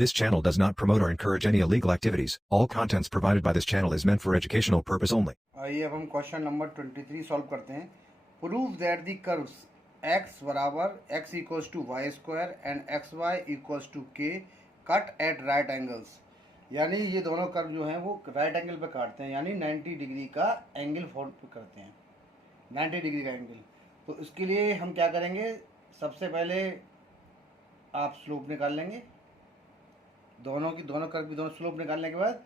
This channel does not promote or encourage any illegal activities. All contents provided by this channel is meant for educational purpose only. आइए अब हम question number 23 solve करते हैं। Prove that the curves x बराबर x equals to y square and x y equals to k cut at right angles. यानी ये दोनों curve जो हैं वो राइट एंगल पे काटते हैं, यानी 90 डिग्री का एंगल फॉर्म करते हैं, 90 डिग्री का एंगल। तो इसके लिए हम क्या करेंगे, सबसे पहले आप स्लोप निकाल लेंगे, दोनों कर्व की दोनों स्लोप निकालने के बाद।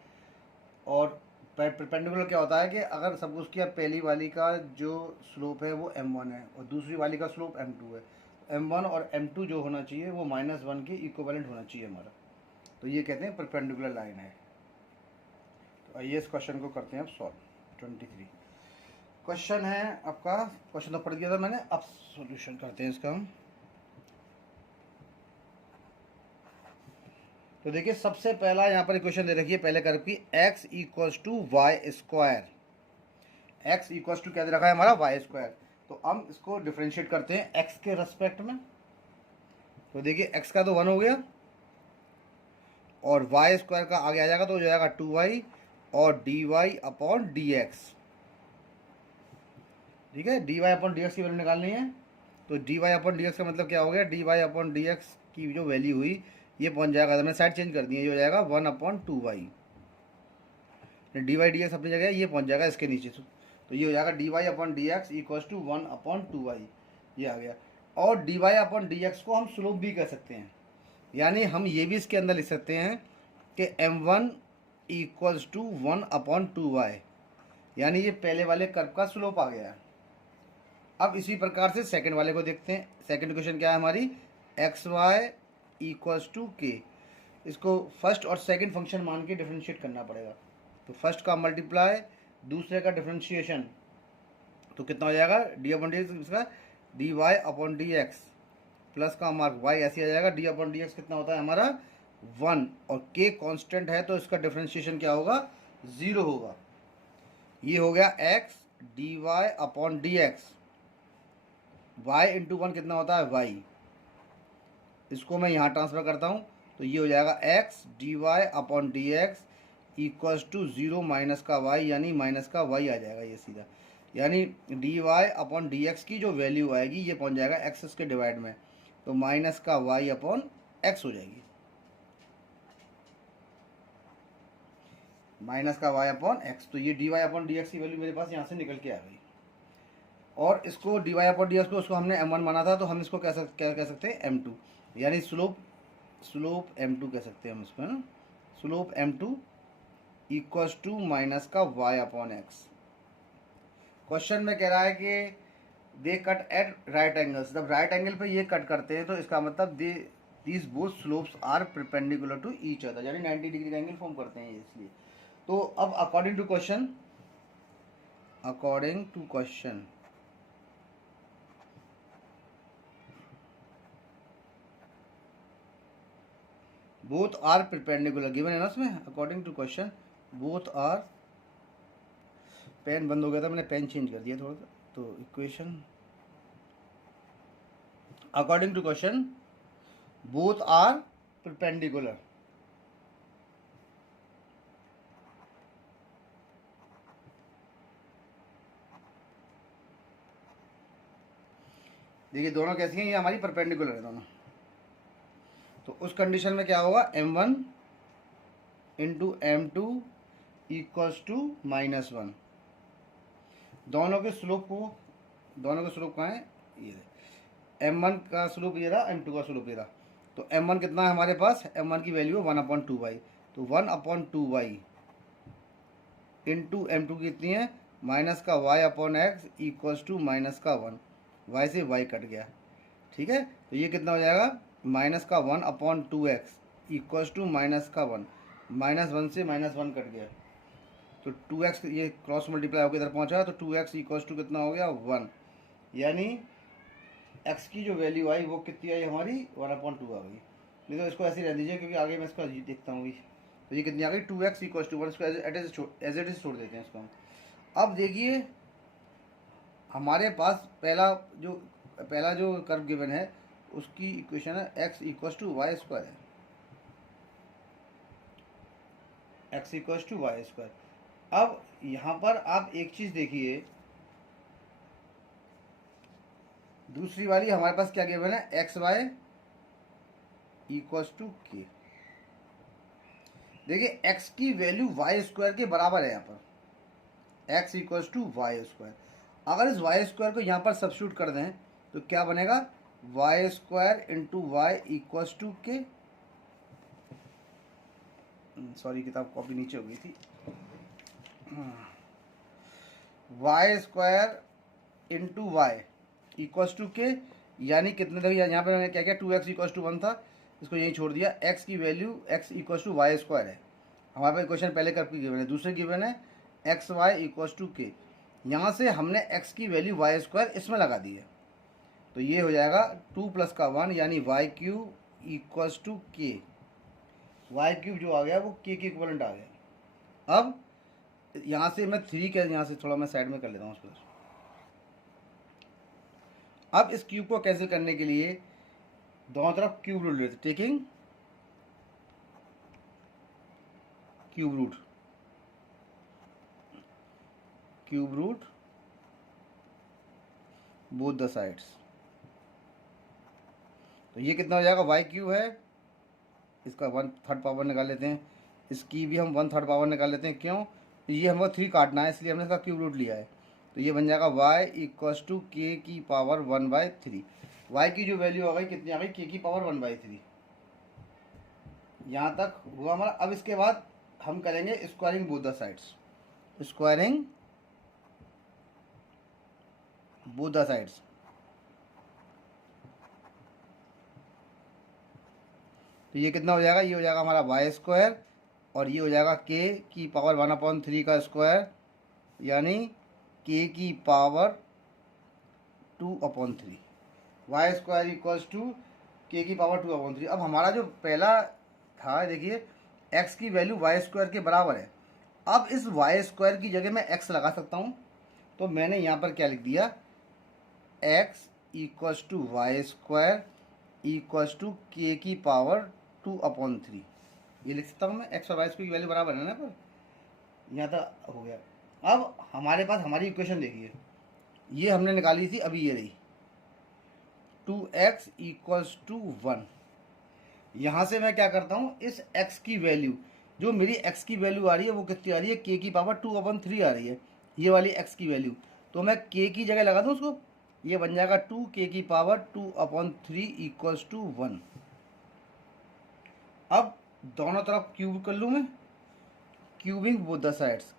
और परपेंडिकुलर क्या होता है कि अगर सपोज किया पहली वाली का जो स्लोप है वो m1 है और दूसरी वाली का स्लोप m2 है, m1 और m2 जो होना चाहिए वो -1 के इक्विवेलेंट होना चाहिए हमारा। तो ये कहते हैं परपेंडिकुलर लाइन है। तो आइए इस क्वेश्चन को करते हैं अब सॉल्व। 23 क्वेश्चन है आपका, क्वेश्चन तो पढ़ दिया था मैंने, अब सॉल्यूशन करते हैं इसका हम। तो देखिए सबसे पहला यहाँ पर इक्वेशन दे रखी है पहले कर्व की, x equals to y square. x equals to क्या दे रखा है हमारा, वाई स्क्वायर। तो हम इसको डिफ्रेंशिएट करते हैं x के रेस्पेक्ट में। तो देखिए x का तो 1 हो गया और वाई स्क्वायर का आगे आ जाएगा तो हो जाएगा 2y और dy अपॉन dx। ठीक है, dy अपॉन dx की वैल्यू निकालनी है। तो dy अपॉन dx का मतलब क्या हो गया, dy अपॉन dx की जो वैल्यू हुई ये पहुंच जाएगा, मैंने साइड चेंज कर दी है, ये हो जाएगा 1/2y। D Y D x अपनी जगह ये पहुंच जाएगा इसके नीचे। तो ये हो जाएगा dy upon d x equals to 1/2y, ये आ गया। और dy अपॉन डी एक्स को हम स्लोप भी कह सकते हैं, यानी हम ये भी इसके अंदर लिख सकते हैं कि m1 इक्वल्स टू 1/2y, यानी ये पहले वाले कर्व का स्लोप आ गया है। अब इसी प्रकार से सेकंड वाले को देखते हैं। सेकंड इक्वेशन क्या है हमारी, एक्स वाई इक्वल्स टू के। इसको फर्स्ट और सेकंड फंक्शन मान के डिफ्रेंशिएट करना पड़ेगा। तो फर्स्ट का मल्टीप्लाई, दूसरे का डिफ्रेंशिएशन, तो कितना हो जाएगा, डी अपॉन डी एक्स, इसका d y upon d x plus का मार्क वाई ऐसे आ जाएगा। डी अपॉन डी एक्स कितना होता है हमारा 1 और के कांस्टेंट है तो इसका डिफ्रेंशिएशन क्या होगा, 0 होगा। ये हो गया x d y upon d x, y into 1 कितना होता है वाई। इसको मैं यहाँ ट्रांसफर करता हूँ तो ये हो जाएगा x d y upon d x equals to 0 minus का वाई, यानी माइनस का वाई आ जाएगा ये सीधा। यानी d y upon d x की जो वैल्यू आएगी ये पहुँच जाएगा एक्स के डिवाइड में, तो माइनस का वाई अपॉन एक्स हो जाएगी, माइनस का वाई अपॉन एक्स। तो ये d y upon d x की वैल्यू मेरे पास यहाँ से निकल के आ गई। और इसको d y upon d x को उसको हमने m1 माना था तो हम इसको क्या कह सकते हैं m2, यानी स्लोप m2 कह सकते हैं हम इसको, है ना। Slope m2 equals to minus का y अपॉन एक्स। क्वेश्चन में कह रहा है कि they cut at right angles, जब राइट एंगल पे ये कट करते हैं तो इसका मतलब these both slopes are perpendicular to each other, यानी 90 डिग्री का एंगल फॉर्म करते हैं इसलिए। तो अब according to question both are perpendicular given है ना उसमें। According to question both are, pen बंद हो गया था, मैंने पेन चेंज कर दिया थोड़ा सा। तो equation according to question both are perpendicular, देखिए दोनों कैसी हैं, ये हमारी परपेंडिकुलर है दोनों। तो उस कंडीशन में क्या होगा, m1 into m2 equals to -1। दोनों के स्लोप कहाँ है, ये m1 का स्लोप ये रहा, m2 का स्लोप ये रहा। तो m1 कितना है हमारे पास, m1 की वैल्यू है 1/2y, तो 1/2y इंटू m2 की कितनी है, माइनस का y upon x equals to minus का 1, y से y कट गया। ठीक है, तो ये कितना हो जाएगा, माइनस का 1/2x इक्वल्स टू माइनस का 1, -1 से -1 कट गया। तो 2x ये क्रॉस मल्टीप्लाई होकर इधर पहुंचा, तो 2x इक्वल्स टू कितना हो गया 1, यानी x की जो वैल्यू आई वो कितनी आई हमारी 1/2 आ गई। नहीं तो इसको ऐसे ही रह दीजिए क्योंकि आगे मैं इसको देखता हूँ। तो ये कितनी आ गई 2x इक्वल्स टू 1, इसको एज इट इज छोड़ देते हैं इसको हम। अब देखिए हमारे पास पहला जो कर्व गिवन है उसकी इक्वेशन है x equals to y square है। X equal to y square. अब यहाँ पर आप एक चीज़ देखिए, दूसरी वाली हमारे पास क्या गिवन है, एक्स वाई इक्वल टू के। देखिए एक्स की वैल्यू वाई स्क्वायर के बराबर है यहाँ पर, x equal to y square. अगर इस वाई स्क्वायर को यहाँ पर सब्स्टिट्यूट कर दें तो क्या बनेगा, y square into y equal to k, sorry किताब कॉपी नीचे हो गई थी, y square into y equal to k, यानी कितने तक, यहाँ पे मैंने क्या किया, 2x इक्वल टू 1 था, इसको यहीं छोड़ दिया, x की value x equal to y square है, हमारे पास क्वेश्चन पहले करके गिवन है, दूसरे गिवन है एक्स वाई इक्वल टू के, यहाँ से हमने x की वैल्यू वाई स्क्वायर इसमें लगा दी है, तो ये हो जाएगा 2 प्लस का 1 यानी वाई क्यूब इक्वल टू के, वाई क्यूब जो आ गया वो के इक्वलेंट आ गया। अब यहाँ से मैं 3 के यहाँ से थोड़ा मैं साइड में कर लेता हूँ उसको। अब इस क्यूब को कैंसिल करने के लिए दोनों तरफ क्यूब रूट लेते, taking cube root both the sides. तो ये कितना हो जाएगा, वाई क्यूब है, इसका 1/3 पावर निकाल लेते हैं, इसकी भी हम 1/3 पावर निकाल लेते हैं, क्यों, ये हमको 3 काटना है इसलिए हमने इसका क्यूब रूट लिया है, तो ये बन जाएगा y इक्वल टू के की पावर 1/3। y की जो वैल्यू आ गई कितनी आ गई, के की पावर 1/3। यहाँ तक हुआ हमारा। अब इसके बाद हम करेंगे squaring both the sides, squaring both the sides. तो ये कितना हो जाएगा, ये हो जाएगा हमारा वाई स्क्वायर और ये हो जाएगा के की पावर 1/3 का स्क्वायर, यानी के की power 2/3, y square equals to k की पावर 2/3। अब हमारा जो पहला था, देखिए एक्स की वैल्यू वाई स्क्वायर के बराबर है, अब इस वाई स्क्वायर की जगह मैं एक्स लगा सकता हूँ, तो मैंने यहाँ पर क्या लिख दिया, x equals to y square equals to k की पावर 2/3, ये लिख सकता हूँ मैं, एक्स और वाई स्क्वायर की वैल्यू बराबर है ना, पर यहाँ तक हो गया। अब हमारे पास हमारी इक्वेशन देखिए, ये हमने निकाली थी, अभी ये रही 2x इक्वल्स टू 1। यहाँ से मैं क्या करता हूँ, इस x की वैल्यू, जो मेरी x की वैल्यू आ रही है वो कितनी आ रही है, k की पावर 2/3 आ रही है, ये वाली x की वैल्यू, तो मैं k की जगह लगा दूँ उसको, ये बन जाएगा 2k की पावर 2/3 इक्वल्स टू 1। अब दोनों तरफ क्यूब कर लूँ मैं, cubing both the sides,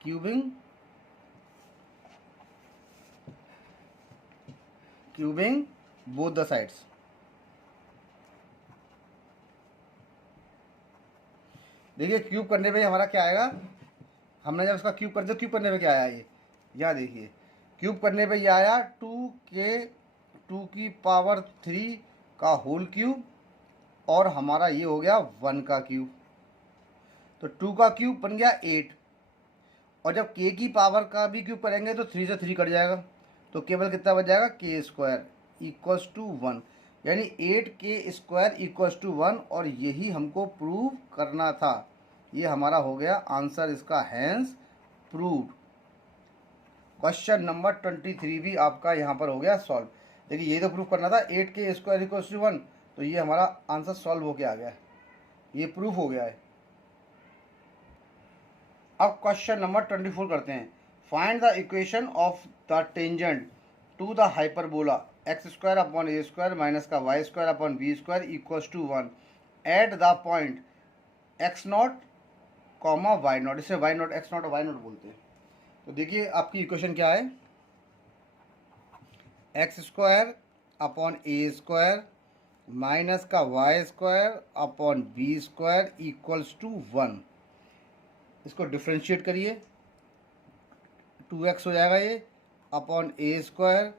cubing both the sides. देखिए क्यूब करने पे हमारा क्या आएगा, हमने जब इसका क्यूब कर दिया, क्यूब करने पे क्या आया, ये यहाँ देखिए, क्यूब करने पे ये आया 2 की पावर 3 का होल क्यूब, और हमारा ये हो गया 1 का क्यूब, तो 2 का क्यूब बन गया 8, और जब k की पावर का भी क्यूब करेंगे तो 3 से 3 कट जाएगा, तो केवल कितना बच जाएगा, के स्क्वायर इक्वल्स टू 1, यानी 8k स्क्वायर इक्वल्स टू 1, और यही हमको प्रूव करना था। ये हमारा हो गया आंसर इसका, हैंस प्रूव्ड। क्वेश्चन नंबर 23 भी आपका यहाँ पर हो गया सॉल्व। देखिए ये तो प्रूव करना था 8k स्क्वायर इक्वल्स टू 1, तो ये हमारा आंसर सॉल्व होके आ गया है, ये प्रूफ हो गया है। अब क्वेश्चन नंबर 24 करते हैं। Find the equation of the tangent to the hyperbola x square upon a square minus का y square upon b square equals to 1 at the point x not comma y not, इसे y not x not और y not बोलते हैं। तो देखिए आपकी equation क्या है, x square upon a square minus का y square upon b square equals to 1। इसको डिफ्रेंशिएट करिए, 2x हो जाएगा ये अपॉन ए स्क्वायर,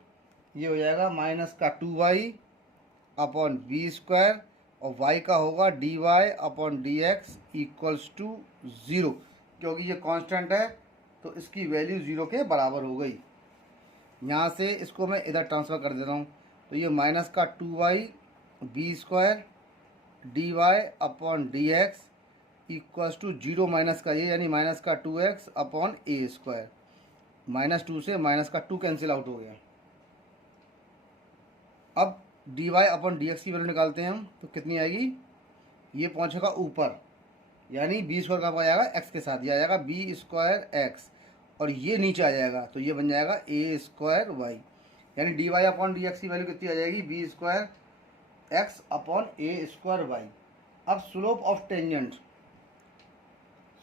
ये हो जाएगा माइनस का 2y अपॉन बी स्क्वायर, और y का होगा dy upon d x equals to 0, क्योंकि ये कांस्टेंट है तो इसकी वैल्यू 0 के बराबर हो गई। यहाँ से इसको मैं इधर ट्रांसफ़र कर देता हूँ, तो ये माइनस का 2y b square dy upon d x equals to 0 minus का ये यानी माइनस का 2x अपॉन ए स्क्वायर। -2 से माइनस का 2 कैंसिल आउट हो गया। अब dy अपॉन dx की वैल्यू निकालते हैं हम, तो कितनी आएगी, ये पहुंचेगा ऊपर यानी बी स्क्वायर कहाँ पर आ जाएगा, एक्स के साथ, ये आ जाएगा बी स्क्वायर एक्स, और ये नीचे आ जाएगा तो ये बन जाएगा ए स्क्वायर वाई, यानी d y upon d x की वैल्यू कितनी आ जाएगी, b square x upon a square y. अब slope of tangent,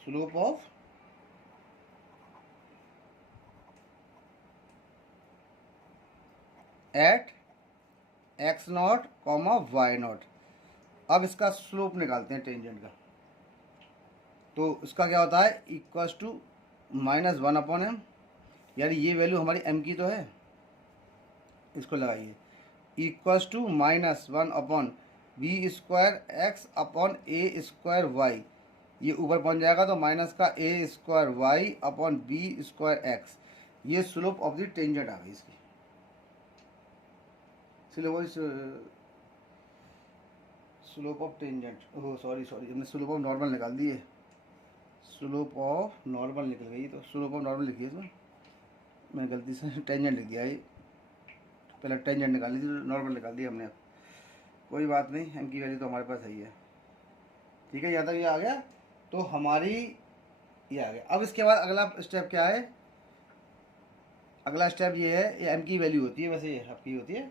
slope of at x not comma y not. अब इसका स्लोप निकालते हैं टेंजेंट का, तो इसका क्या होता है, इक्वल्स टू -1 अपॉन एम, यानी ये वैल्यू हमारी एम की तो है, इसको लगाइए, equals to -1 upon b square x upon a square y, ये ऊपर पहुंच जाएगा तो माइनस का a square y upon b square x. ये स्लोप ऑफ द टेंजेंट आ गई इसकी। Slope of tangent, oh sorry हमने स्लोप ऑफ नॉर्मल निकाल दिए, स्लोप ऑफ नॉर्मल निकल गई, तो स्लोप ऑफ नॉर्मल लिखिए इसमें, मैं गलती से टेंजेंट लिख दिया, ये पहले टेंजेंट निकाल ली थी, नॉर्मल निकाल दिया हमने। कोई बात नहीं, एम की वैल्यू तो हमारे पास सही है, ठीक है, यहाँ तक ये आ गया, तो हमारी ये आ गया। अब इसके बाद अगला स्टेप क्या है, अगला स्टेप ये है, ये एम की वैल्यू होती है, वैसे ये आपकी होती है,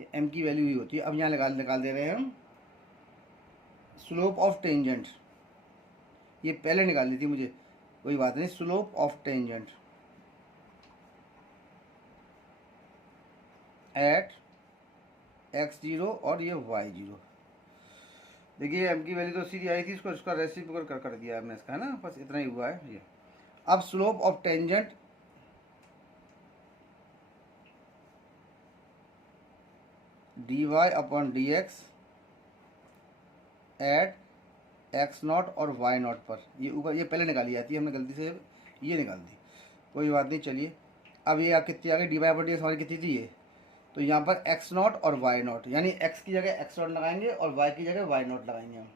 ये एम की वैल्यू ही होती है। अब यहाँ निकाल दे रहे हैं हम स्लोप ऑफ टेंजेंट, ये पहले निकालनी थी मुझे, कोई बात नहीं, slope of tangent at x0 और ये y0। देखिए एम की वैल्यू तो सीधी आई थी, इसका रेसिप्रोकल कर दिया हमने इसका, है ना, बस इतना ही हुआ है ये। अब slope of tangent dy upon d x at x not और वाई नॉट पर, ये ऊपर, ये पहले निकाली जाती है, हमने गलती से ये निकाल दी, कोई बात नहीं। चलिए अब ये कितनी आ गई, d y upon d x हमारी कितनी थी ये, तो यहाँ पर एक्स नॉट और वाई नॉट, यानी एक्स की जगह एक्स नॉट लगाएंगे और वाई की जगह वाई नॉट लगाएंगे हम,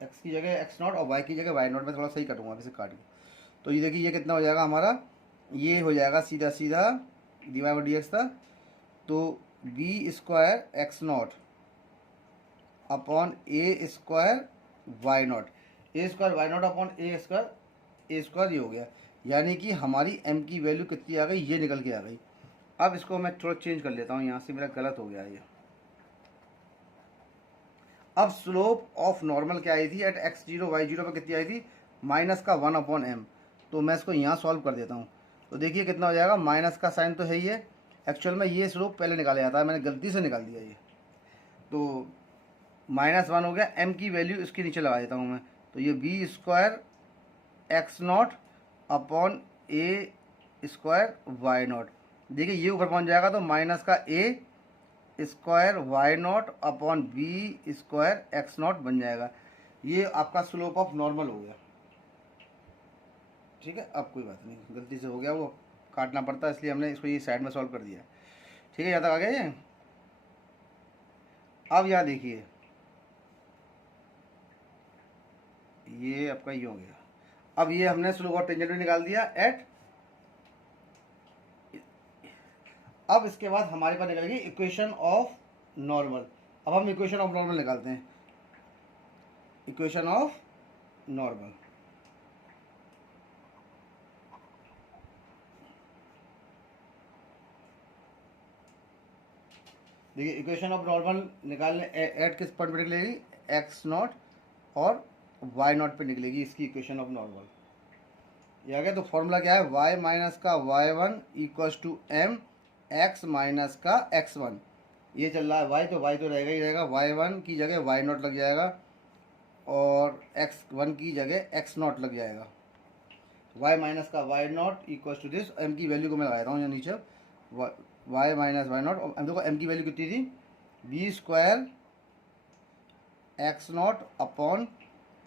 एक्स की जगह एक्स नॉट और वाई की जगह वाई नॉट। में थोड़ा सही करूँगा अभी से काट के, तो ये देखिए ये कितना हो जाएगा हमारा, ये हो जाएगा सीधा सीधा डी वाई डी एक्स था, तो b square x not upon a square y nought, a square y not upon a square ये हो गया, यानी कि हमारी एम की वैल्यू कितनी आ गई, ये निकल के आ गई। अब इसको मैं थोड़ा चेंज कर लेता हूँ, यहाँ से मेरा गलत हो गया ये। अब स्लोप ऑफ नॉर्मल क्या आई थी, एट x0 y0 पर कितनी आई थी, माइनस का 1 अपॉन एम, तो मैं इसको यहाँ सॉल्व कर देता हूँ, तो देखिए कितना हो जाएगा, माइनस का साइन तो है ही है, एक्चुअल में ये स्लोप पहले निकाला जाता है, मैंने गलती से निकाल दिया ये, तो -1 हो गया, एम की वैल्यू इसके नीचे लगा देता हूँ मैं, तो ये b square x not upon a square y not, देखिए ये ऊपर पहुँच जाएगा तो माइनस का a square y not upon b square x not बन जाएगा। ये आपका स्लोप ऑफ नॉर्मल हो गया, ठीक है। अब कोई बात नहीं, गलती से हो गया, वो काटना पड़ता है, इसलिए हमने इसको ये साइड में सॉल्व कर दिया, ठीक है, यहाँ तक आ गया ये। अब यहाँ देखिए ये आपका ये हो गया, अब ये हमने स्लोप ऑफ टेंजेंट में निकाल दिया एट, अब इसके बाद हमारे पास निकलेगी इक्वेशन ऑफ नॉर्मल। अब हम इक्वेशन ऑफ नॉर्मल निकालते हैं, इक्वेशन ऑफ नॉर्मल, देखिए इक्वेशन ऑफ नॉर्मल निकालने एट किस पॉइंट पे निकलेगी, एक्स नॉट और वाई नॉट पे निकलेगी इसकी इक्वेशन ऑफ नॉर्मल। ये आ गया, तो फॉर्मूला क्या है, y माइनस का y1 equals to m x minus का x1, ये चल रहा है y, तो y तो रहेगा ही रहेगा, y1 की जगह y नॉट लग जाएगा और x1 की जगह x नॉट लग जाएगा, y माइनस का y nought equals to this, m की वैल्यू को मैं लगा रहा हूँ यहाँ नीचे, y माइनस वाई नॉट, और देखो एम की वैल्यू कितनी थी, b square x not upon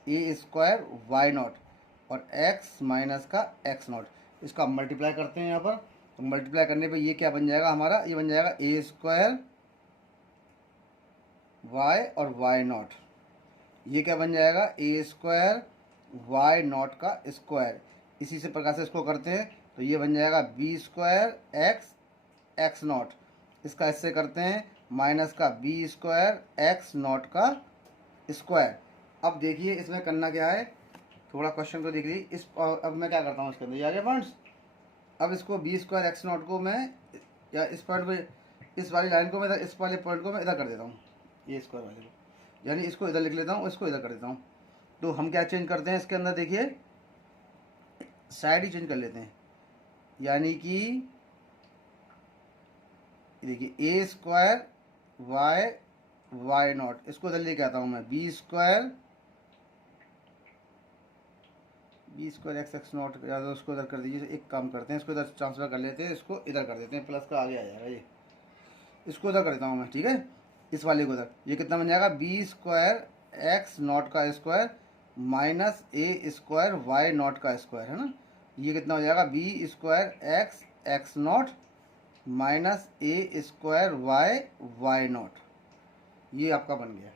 a square y not और x माइनस का x नॉट, इसका मल्टीप्लाई करते हैं यहाँ पर, तो मल्टीप्लाई करने पे ये क्या बन जाएगा हमारा, ये बन जाएगा ए स्क्वायर वाई और वाई नॉट, ये क्या बन जाएगा, ए स्क्वायर वाई नॉट का स्क्वायर। इसी से प्रकार से इसको करते हैं तो ये बन जाएगा b square x x nought. इसका इससे करते हैं माइनस का बी स्क्वायर एक्स नॉट का स्क्वायर। अब देखिए इसमें करना क्या है, थोड़ा क्वेश्चन को देख लीजिए। इस अब मैं क्या करता हूँ इसके अंदर, ये आ गया फ्रेंड्स। अब इसको बी स्क्वायर एक्स नॉट को मैं, या इस पॉइंट को, इस वाली लाइन को मैं इधर, इस वाले पॉइंट को मैं इधर कर देता हूँ, ये स्क्वायर वाले को, यानी इसको इधर लिख लेता हूँ, इसको इधर कर देता हूँ। तो हम क्या चेंज करते हैं इसके अंदर, देखिए साइड ही चेंज कर लेते हैं, यानी कि देखिए a square y y nought, इसको इधर लेके आता हूँ मैं, b square x x nought, या तो उसको इधर कर दीजिए। एक काम करते हैं, इसको इधर ट्रांसफर कर लेते हैं, इसको इधर कर देते हैं, प्लस का आगे आ जाएगा, ये इसको इधर कर देता हूँ मैं, ठीक है, इस वाले को इधर। ये कितना बन जाएगा, बी स्क्वायर एक्स नॉट का square minus a square y not का स्क्वायर, है ना। ये कितना हो जाएगा, b square x x not minus a square y y not. ये आपका बन गया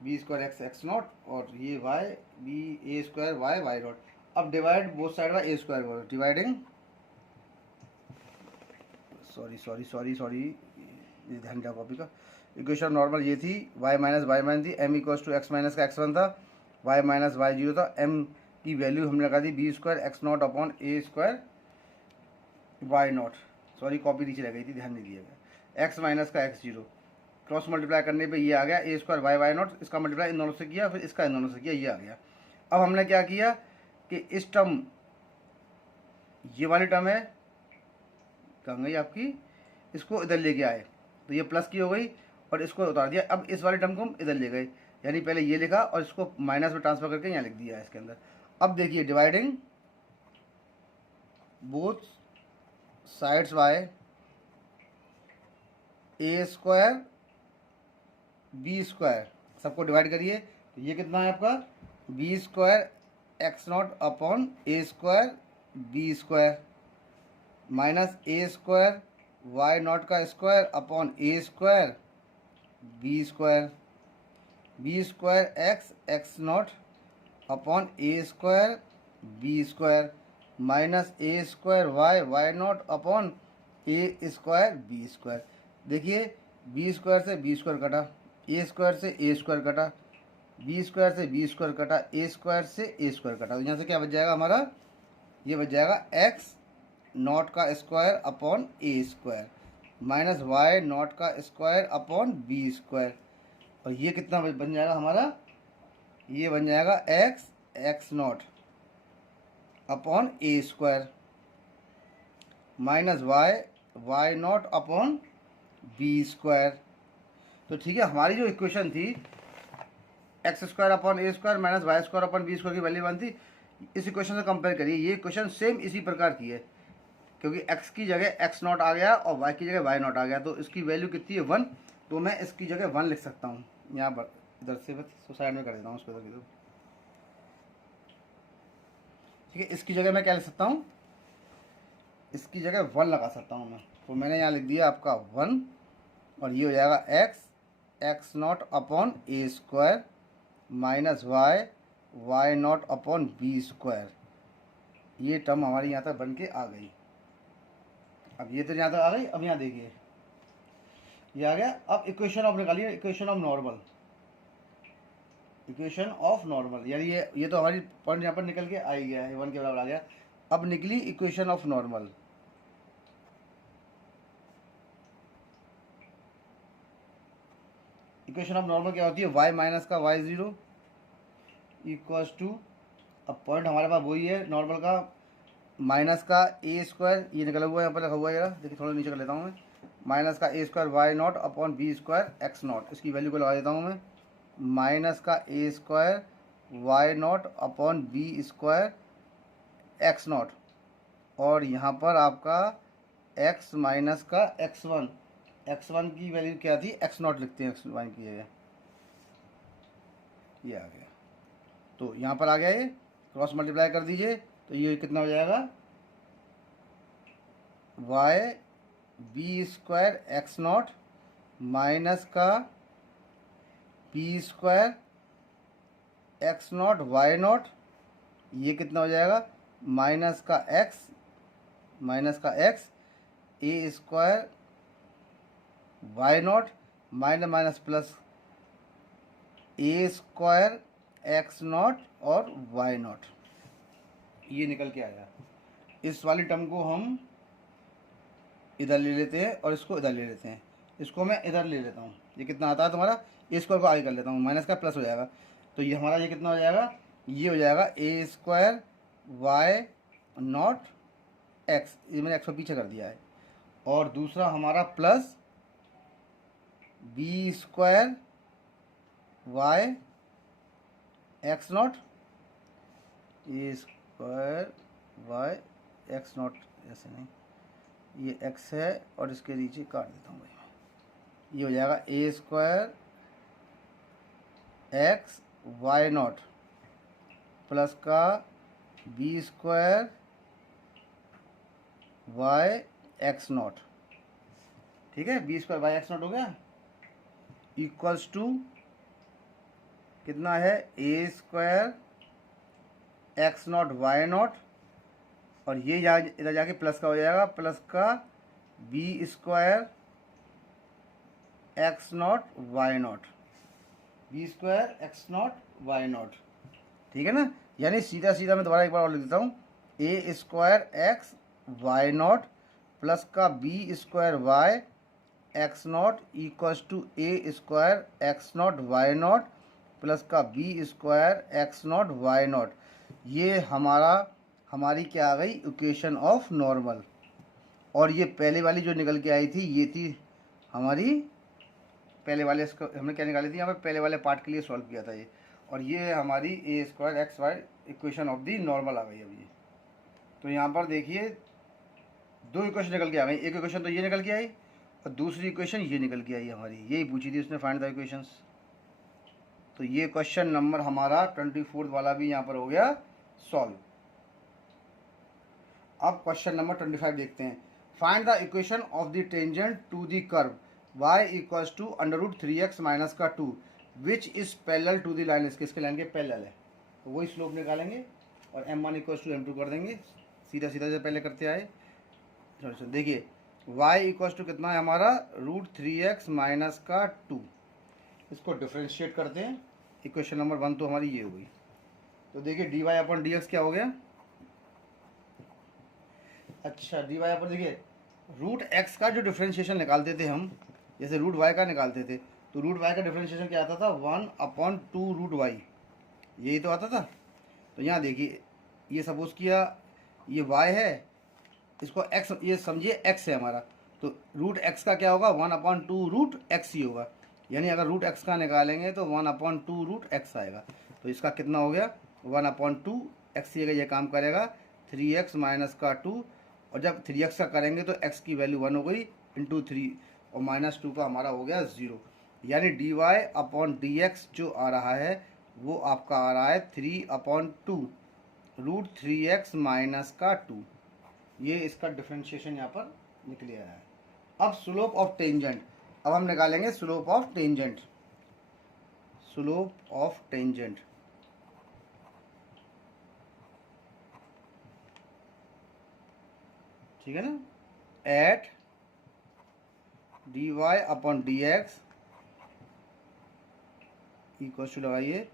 b square x x not, और ये y b a square y y not. अब divide both side by a square करो, डिवाइडिंग, सॉरी ये ध्यान दिया कॉपी का। इक्वेशन नॉर्मल ये थी, y माइनस थी, m equals to x minus का x1 था, y माइनस वाई जीरो था, m की वैल्यू हमने लगा दी b square x not upon a square y not. Sorry copy नीचे लग गई थी, ध्यान नहीं दिएगा। x माइनस का x जीरो, क्रॉस मल्टीप्लाई करने पे ये आ गया a square y y not, इसका मल्टीप्लाई इन दोनों से किया, फिर इसका इन दोनों से किया, ये आ गया। अब हमने क्या किया कि इस टर्म, ये वाली टर्म है कहाँ गई आपकी, इसको इधर लेके आए तो ये प्लस की हो गई, और इसको उतार दिया। अब इस वाले टर्म को हम इधर ले गए, यानी पहले ये लिखा और इसको माइनस में ट्रांसफर करके यहाँ लिख दिया है इसके अंदर। अब देखिए dividing both sides by a square b square, सबको डिवाइड करिए तो ये कितना है आपका, b square x not upon a square b square minus a square y not का square upon a square b square x x not upon a square b square minus a square y y not upon a square b square. देखिए b square से b square कटा, a square से ए square कटा, B square से b square कटा, a square से ए square कटा। तो यहाँ से क्या बच जाएगा हमारा, ये बच जाएगा एक्स नॉट का square upon a square minus y not का स्क्वायर अपॉन बी स्क्वायर। और ये कितना बन जाएगा हमारा, ये बन जाएगा x x not upon a square minus y y not upon b square. तो ठीक है, हमारी जो इक्वेशन थी x square upon a square minus y square upon b square की वैल्यू वन थी, इस इक्वेशन से कंपेयर करिए, ये इक्वेशन सेम इसी प्रकार की है, क्योंकि x की जगह x नॉट आ गया और y की जगह y नॉट आ गया, तो इसकी वैल्यू कितनी है 1, तो मैं इसकी जगह 1 लिख सकता हूँ यहाँ पर, इधर से बस साइड में कर देता हूँ उसको इधर की तरफ। ठीक है, इसकी जगह मैं क्या लिख सकता हूँ, इसकी जगह 1 लगा सकता हूँ मैं, तो मैंने यहाँ लिख दिया आपका 1, और ये हो जाएगा x not upon a square minus y not upon b square. ये टर्म हमारी यहाँ तक बन के आ गई। अब ये तो यहाँ तक आ गई, अब यहाँ देखिए ये आ गया। अब इक्वेशन ऑफ निकालिए, इक्वेशन ऑफ नॉर्मल, यानी ये तो हमारी पॉइंट यहाँ पर निकल के आ ही गया है, 1 के बराबर आ गया। अब निकली equation of normal, equation of normal क्या होती है, y माइनस का वाई जीरो इक्वल्स टू, अब पॉइंट हमारे पास वही है नॉर्मल का, माइनस का ए स्क्वायर, ये निकला हुआ है यहाँ पर लिखा हुआ है, देखिए थोड़ा नीचे कर लेता हूँ मैं, माइनस का a square y not upon b square x not, इसकी वैल्यू को लगा देता हूँ मैं, माइनस का a square y not upon b square x not, और यहाँ पर आपका एक्स माइनस का एक्स वन की वैल्यू क्या थी, एक्स नॉट लिखते हैं एक्स वन की जगह, ये आ गया। तो यहाँ पर आ गया, ये क्रॉस मल्टीप्लाई कर दीजिए तो ये कितना हो जाएगा, y b square x not minus का b square x not y not, ये कितना हो जाएगा माइनस का x a square y not minus minus plus a square x not और वाई नॉट, ये निकल के आया। इस वाली टर्म को हम इधर ले लेते हैं और इसको इधर ले लेते हैं। इसको मैं इधर ले लेता हूँ, ये कितना आता है तुम्हारा, ए स्क्वायर को आगे कर लेता हूँ, माइनस का प्लस हो जाएगा, तो ये हमारा ये कितना हो जाएगा, ये हो जाएगा a square y not x, ये मैंने एक्स को पीछे कर दिया है, और दूसरा हमारा plus b square y x nought, a square y x nought, ऐसे नहीं, ये एक्स है और इसके नीचे काट देता हूँ भाई मैं, ये हो जाएगा a square x y not plus का b square y x not, ठीक है, b square y x not हो गया, इक्वल्स टू कितना है a square x not y not, और ये इधर जाके प्लस का हो जाएगा, प्लस का b square x not y nought, b square x not y nought, ठीक है ना। यानी सीधा सीधा मैं दोबारा एक बार और लिख देता हूँ, a square x y not plus का b square y x not equals to a square x not y not plus का b square x not y not, ये हमारी क्या आ गई, इक्वेशन ऑफ नॉर्मल। और ये पहले वाली जो निकल के आई थी, ये थी हमारी पहले वाले, इसको हमने क्या निकाली थी यहाँ पे, पहले वाले पार्ट के लिए सॉल्व किया था ये, और ये हमारी a square x y equation of the normal आ गई अभी ये। तो यहाँ पर देखिए दो इक्वेशन निकल के आ गई, एक इक्वेशन तो ये निकल के आई और दूसरी इक्वेशन ये निकल के आई हमारी, यही पूछी थी उसने, फाइंड द इक्वेशंस। तो ये क्वेश्चन नंबर हमारा 24 वाला भी यहाँ पर हो गया सॉल्व। अब क्वेश्चन नंबर 25 देखते हैं, find the equation of the tangent to the curve y equals to √3x minus का 2 which is parallel to the line, इसके लाइन के पैरेलल है, तो वही स्लोप निकालेंगे और m1 इक्वल्स टू m2 कर देंगे, सीधा सीधा जो पहले करते आए। देखिए y इक्वल्स टू कितना है हमारा √3x माइनस का 2, इसको डिफ्रेंशिएट करते हैं, इक्वेशन नंबर 1 तो हमारी ये हो गई। तो देखिए dy अपॉन dx क्या हो गया, अच्छा dy अपॉन, देखिए √x का जो डिफ्रेंशिएशन निकालते थे हम, जैसे √y का निकालते थे, तो √y का डिफ्रेंशिएशन क्या आता था 1/2 √y, यही तो आता था। तो यहाँ देखिए ये सपोज किया ये y है, इसको x, ये समझिए x है हमारा, तो √x का क्या होगा 1/2 √x ही होगा, यानी अगर √x का निकालेंगे तो 1/2 √x आएगा, तो इसका कितना हो गया 1/2 x, ये काम करेगा 3x माइनस का 2, और जब 3x का करेंगे तो x की वैल्यू 1 हो गई इंटू 3, और -2 का हमारा हो गया 0, यानी dy अपॉन dx जो आ रहा है वो आपका आ रहा है 3/2 √3x माइनस का 2, ये इसका डिफ्रेंशिएशन यहाँ पर निकल आया है। अब स्लोप ऑफ टेंजेंट, अब हम निकालेंगे slope of tangent, slope of tangent, ठीक है ना, at dy upon dx equal to लगाइए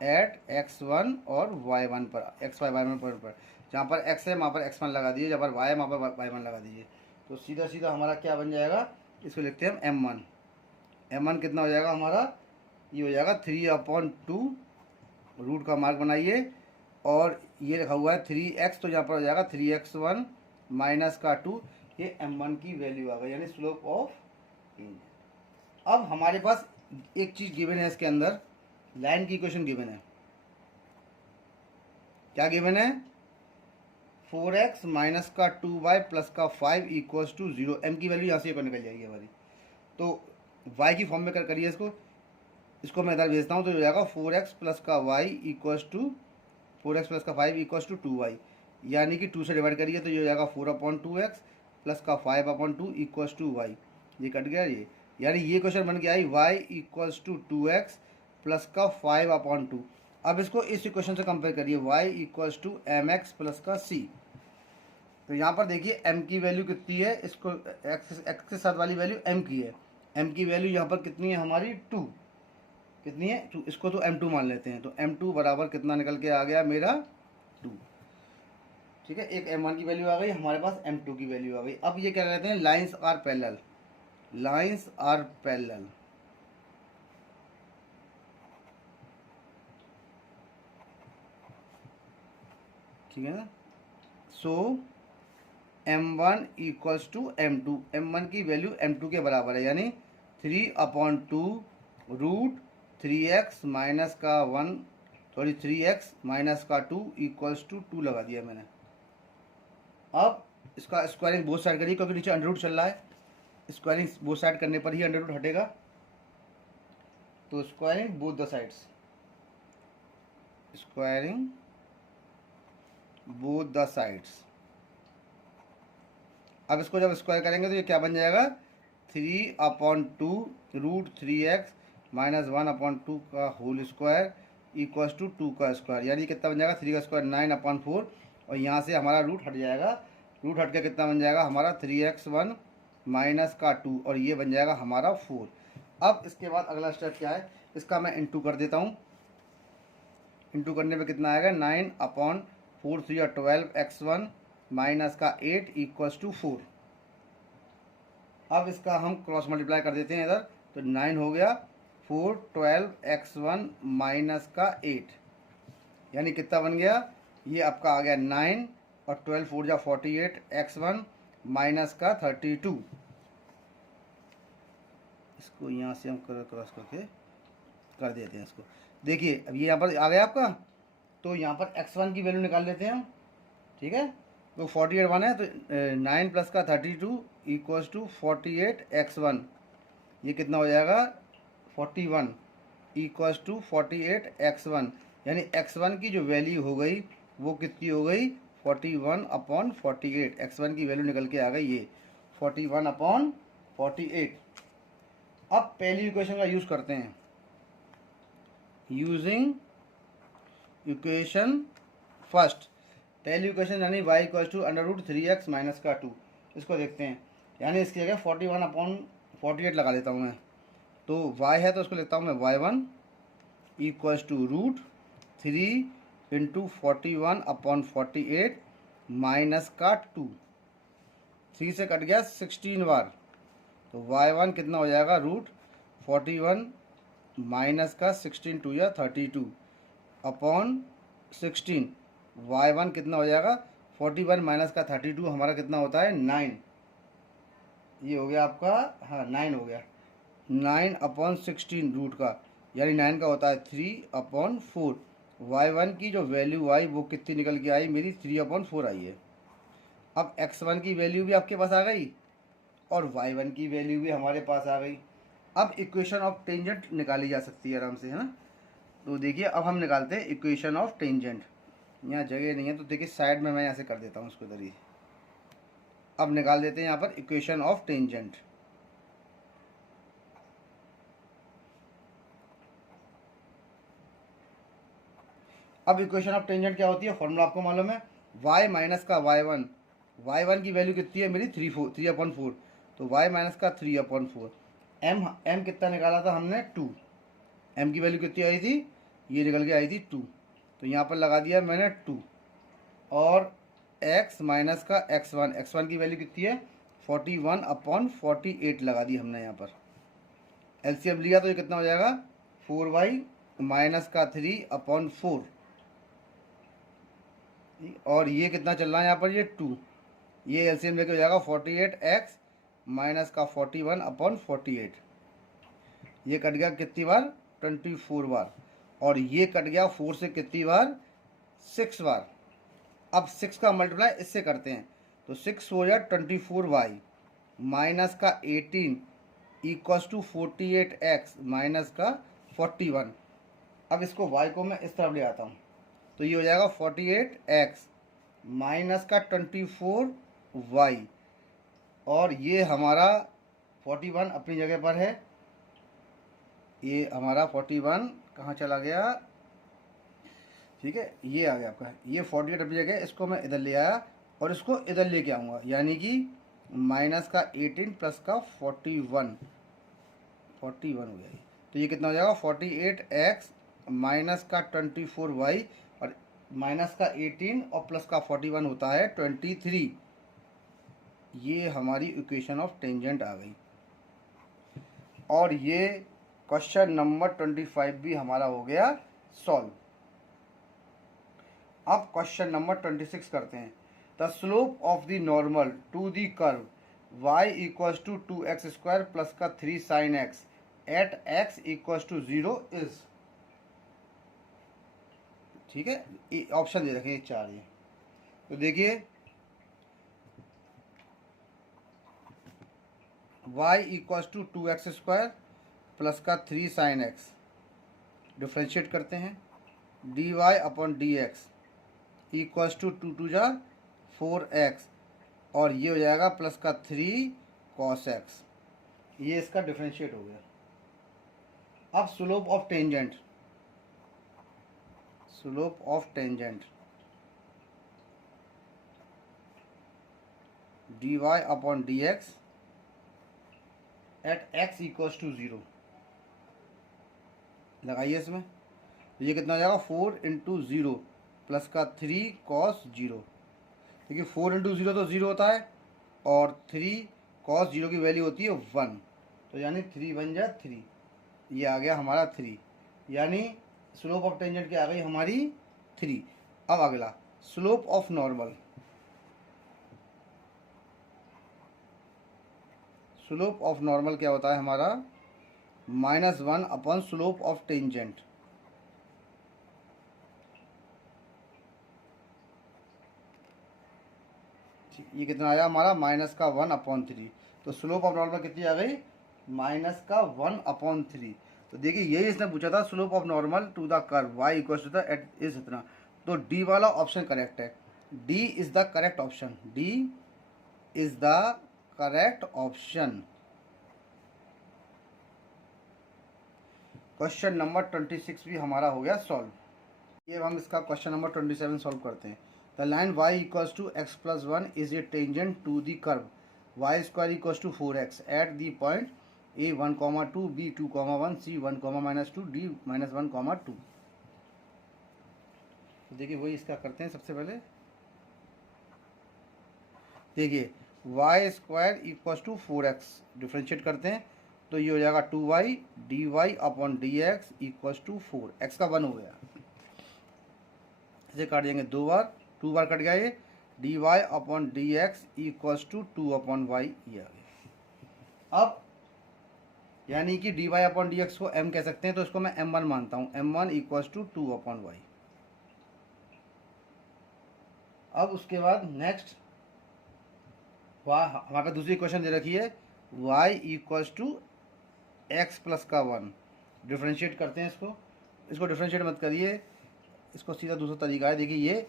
एट x1 और y1 पर, x y y1 पर, जहाँ पर x है वहाँ पर x1 लगा दीजिए, जहाँ पर y है वहाँ पर y1 लगा दीजिए, तो सीधा सीधा हमारा क्या बन जाएगा, इसको लिखते हैं हम m1 कितना हो जाएगा हमारा, ये हो जाएगा 3/2, रूट का मार्क बनाइए, और ये लिखा हुआ है 3x, तो यहाँ पर हो जाएगा 3x1 माइनस का 2, ये m1 की वैल्यू आ गई, यानी स्लोप ऑफ टेंजेंट। अब हमारे पास एक चीज़ गिवन है, इसके अंदर लाइन की इक्वेशन गिवन है, क्या गिवन है 4x माइनस का 2y प्लस का 5 इक्वल्स टू 0, m की वैल्यू यहाँ से ऊपर निकल जाएगी हमारी, तो y की फॉर्म में करिए इसको मैं इधर भेजता हूँ, तो हो जाएगा 4x प्लस का y equals to 4x plus का 5 इक्वल्स टू 2y, यानी कि 2 से डिवाइड करिए तो ये हो जाएगा 4/2x प्लस का 5/2 इक्वल्स टू y, ये कट गया ये, यानी ये क्वेश्चन बन के आई y equals to 2x plus का 5/2, अब इसको इस इक्वेशन से कंपेयर करिए, y equals to m x plus का c। तो यहाँ पर देखिए m की वैल्यू कितनी है, इसको x के साथ वाली वैल्यू m की है, m की वैल्यू यहाँ पर कितनी है हमारी 2, कितनी है 2, इसको तो m2 मान लेते हैं। तो m2 बराबर कितना निकल के आ गया मेरा 2। ठीक है, एक m1 की वैल्यू आ गई, हमारे पास m2 की वैल्यू आ गई। अब ये क्या कहते हैं, lines are parallel, lines are parallel. ठीक है ना। सो m1 equals to m2, m1 की वैल्यू m2 के बराबर है, यानी 3/2 रूट 3x माइनस का 1 सॉरी 3x माइनस का 2 इक्वल्स टू 2 लगा दिया मैंने। अब इसका स्क्वायरिंग बोथ साइड करिए, क्योंकि नीचे अंडर रूट चल रहा है, स्क्वायरिंग बोथ साइड करने पर ही अंडर रूट हटेगा। तो squaring both the sides, squaring both the sides. अब इसको जब स्क्वायर करेंगे तो ये क्या बन जाएगा, 3/2 रूट 3x माइनस 1/2 का होल स्क्वायर इक्वल्स टू 2 का स्क्वायर, यानी कितना बन जाएगा 3 का स्क्वायर 9/4, और यहाँ से हमारा रूट हट जाएगा, रूट हट के कितना बन जाएगा हमारा 3x1 माइनस का 2, और ये बन जाएगा हमारा 4। अब इसके बाद अगला स्टेप क्या है, इसका मैं इंटू कर देता हूँ। इंटू करने पे कितना आएगा, 9/4 3 और 12x1 माइनस का 8 इक्वल्स टू 4। अब इसका हम क्रॉस मल्टीप्लाई कर देते हैं इधर, तो 9 हो गया, 4 12x1 माइनस का 8, यानी कितना बन गया, ये आपका आ गया 9 और 12 4 जा 48 x1 माइनस का 32। इसको यहाँ से हम क्रॉस करके कर देते हैं इसको। देखिए अब ये यहाँ पर आ गया आपका, तो यहाँ पर x1 की वैल्यू निकाल लेते हैं हम। ठीक है, तो 48 1 है, तो 9 प्लस का 32 इक्वल्स टू 48 x1, ये कितना हो जाएगा 41 इक्वल्स टू 48 x1, यानी x1 की जो वैल्यू हो गई वो कितनी हो गई 41/48। x1 की वैल्यू निकल के आ गई ये 41/48। अब पहली इक्वेशन का यूज़ करते हैं, यूजिंग इक्वेशन फर्स्ट। पहली इक्वेशन यानी y equal to under root 3x minus का 2, इसको देखते हैं। यानी इसकी जगह 41/48 लगा देता हूँ मैं। तो y है तो उसको लिखता हूँ मैं y1 equals to root 3 into 41/48 minus का 2, 3 से कट गया 16 बार, तो y1 कितना हो जाएगा रूट 41 माइनस का 16 2 या 32 अपॉन 16। y1 कितना हो जाएगा 41 माइनस का 32 हमारा कितना होता है 9, ये हो गया आपका, हाँ 9 हो गया, 9/16 रूट का, यानी 9 का होता है 3/4। y1 की जो वैल्यू आई वो कितनी निकल के आई मेरी 3/4 आई है। अब x1 की वैल्यू भी आपके पास आ गई और y1 की वैल्यू भी हमारे पास आ गई। अब इक्वेशन ऑफ टेंजेंट निकाली जा सकती है आराम से, है ना। तो देखिए अब हम निकालते हैं इक्वेशन ऑफ टेंजेंट। यहाँ जगह नहीं है तो देखिए साइड में मैं यहाँ से कर देता हूँ उसको इधर ही। अब निकाल देते हैं यहाँ पर इक्वेशन ऑफ टेंजेंट। अब इक्वेशन ऑफ टेंजेंट क्या होती है, फॉर्मूला आपको मालूम है, y माइनस का y1, y1 की वैल्यू कितनी है मेरी 3/4, तो y माइनस का 3/4, m कितना निकाला था हमने 2, m की वैल्यू कितनी आई थी, ये निकल के आई थी 2, तो यहाँ पर लगा दिया मैंने 2, और x माइनस का x1 की वैल्यू कितनी है 41/48 लगा दी हमने यहाँ पर। एलसीएम लिया तो ये कितना हो जाएगा 4y माइनस का 3/4, और ये कितना चल रहा है यहाँ पर ये 2, ये एलसीएम लेके हो जाएगा 48x माइनस का 41/48, ये कट गया कितनी बार 24 बार, और ये कट गया 4 से कितनी बार 6 बार। अब 6 का मल्टीप्लाई इससे करते हैं, तो 6 हो जाए 24y माइनस का 18 इक्वल्स टू 48x माइनस का 41। अब इसको y को मैं इस तरफ ले आता हूँ, तो ये हो जाएगा 48x माइनस का 24y, और ये हमारा 41 अपनी जगह पर है, ये हमारा 41 कहाँ चला गया, ठीक है, ये आ गया आपका, ये 48 अपनी जगह, इसको मैं इधर ले आया और इसको इधर लेके आऊँगा, यानी कि माइनस का 18 प्लस का 41 हो गया ये। तो ये कितना हो जाएगा 48x माइनस का 24y और माइनस का 18 और प्लस का 41 होता है 23। ये हमारी इक्वेशन ऑफ टेंजेंट आ गई। और ये क्वेश्चन नंबर 25 भी हमारा हो गया सॉल्व। अब क्वेश्चन नंबर 26 करते हैं। The slope of the normal to the curve y equals to 2x² plus का 3 sin x at x equals to 0 is. ठीक है, ऑप्शन दे रखे हैं 4 ये। तो देखिए y equals to 2x² plus का 3 sin x, डिफ्रेंशिएट करते हैं, dy upon dx equals to 2 2 जा 4x और ये हो जाएगा प्लस का 3 cos x। ये इसका डिफ्रेंशिएट हो गया। अब slope of tangent, slope of tangent dy upon dx at x equals to 0 लगाइए इसमें। तो ये कितना हो जाएगा 4 इंटू 0 प्लस का 3 cos 0। देखिए 4 इंटू 0 तो 0 होता है और 3 cos 0 की वैल्यू होती है 1, तो यानी 3 बन जाए 3। ये आ गया हमारा 3, यानी स्लोप ऑफ टेंजेंट क्या आ गई हमारी 3। अब अगला slope of normal, slope of normal क्या होता है हमारा -1 अपॉन स्लोप ऑफ टेंजेंट। ये कितना आया हमारा -1/3। तो स्लोप ऑफ नॉर्मल कितनी आ गई -1/3। तो देखिए यही इसने पूछा था, slope of normal to the curve y equal to the at is इतना। तो डी वाला ऑप्शन करेक्ट है, d is the correct option, d is the correct option. Question number 26 भी हमारा हो गया सॉल्व। ये हम इसका क्वेश्चन नंबर 27 सॉल्व करते हैं। The line y equals to x plus 1 is a tangent to the curve y square equals to 4x at the point a 1,2 b 2,1 c 1,-2 d -1,2। तो देखिए वही इसका करते हैं। सबसे पहले देखिए y square equals to 4x differentiate करते हैं, तो ये हो जाएगा 2y dy upon dx equals to 4, x का 1 हो गया, इसे काट देंगे 2 बार कट गया ये, dy upon dx equals to 2/y ये आ गया। अब यानी कि dy अपॉन dx को m कह सकते हैं, तो इसको मैं m1 मानता हूँ, m1 इक्वल्स टू 2/y। अब उसके बाद नेक्स्ट हमारे पास दूसरी क्वेश्चन दे रखी है y equals to x plus का 1, डिफ्रेंशिएट करते हैं इसको डिफ्रेंशिएट मत करिए, इसको सीधा दूसरा तरीका है। देखिए ये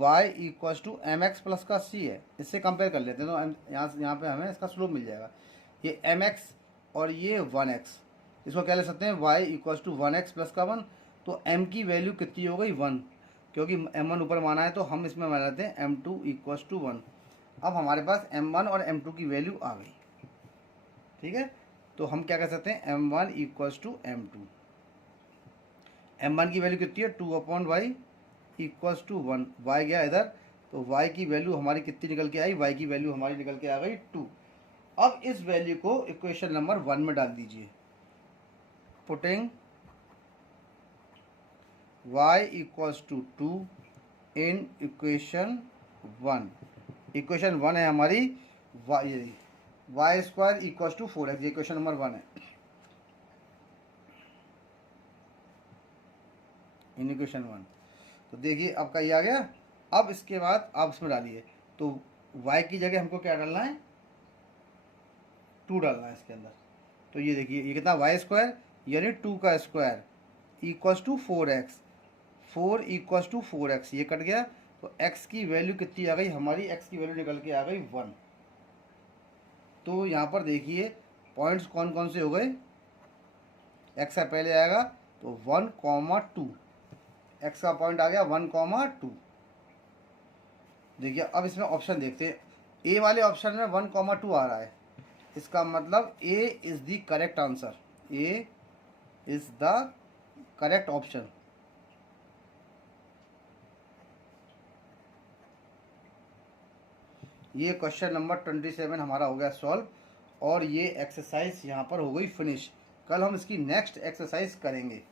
y equals to m x plus का c है, इससे कंपेयर कर लेते हैं, तो यहाँ पे हमें इसका स्लोप मिल जाएगा। ये mx और ये 1x, इसको क्या ले सकते हैं y equals to 1x plus का 1। तो m की वैल्यू कितनी हो गई 1, क्योंकि m1 ऊपर माना है, तो हम इसमें मान लेते हैं m2 इक्वल्स टू 1। अब हमारे पास m1 और m2 की वैल्यू आ गई, ठीक है। तो हम क्या कर सकते हैं m1 equals to m2। m1 की वैल्यू कितनी है 2/y इक्वल्स टू 1, y गया इधर, तो y की वैल्यू हमारी कितनी निकल के आई, y की वैल्यू हमारी निकल के आ गई 2। अब इस वैल्यू को इक्वेशन नंबर 1 में डाल दीजिए, putting y equals to 2 in equation 1। Equation 1 है हमारी y square equals to 4x, ये इक्वेशन नंबर 1 है इन इक्वेशन 1। तो देखिए आपका ये आ गया। अब इसके बाद आप इसमें डालिए, तो y की जगह हमको क्या डालना है 2 डालना है इसके अंदर। तो ये देखिए ये कितना y स्क्वायर यानी 2 का square equals to 4x, 4 equals to 4x, ये कट गया। तो x की वैल्यू कितनी आ गई हमारी, x की वैल्यू निकल के आ गई 1। तो यहाँ पर देखिए पॉइंट्स कौन कौन से हो गए, x से पहले आएगा तो 1,2, एक्स का पॉइंट आ गया 1,2। देखिए अब इसमें ऑप्शन देखते हैं। ए वाले ऑप्शन में 1,2 आ रहा है, इसका मतलब A is the correct answer, A is the correct option. ये क्वेश्चन नंबर 27 हमारा हो गया सॉल्व, और ये एक्सरसाइज यहाँ पर हो गई फिनिश। कल हम इसकी नेक्स्ट एक्सरसाइज करेंगे।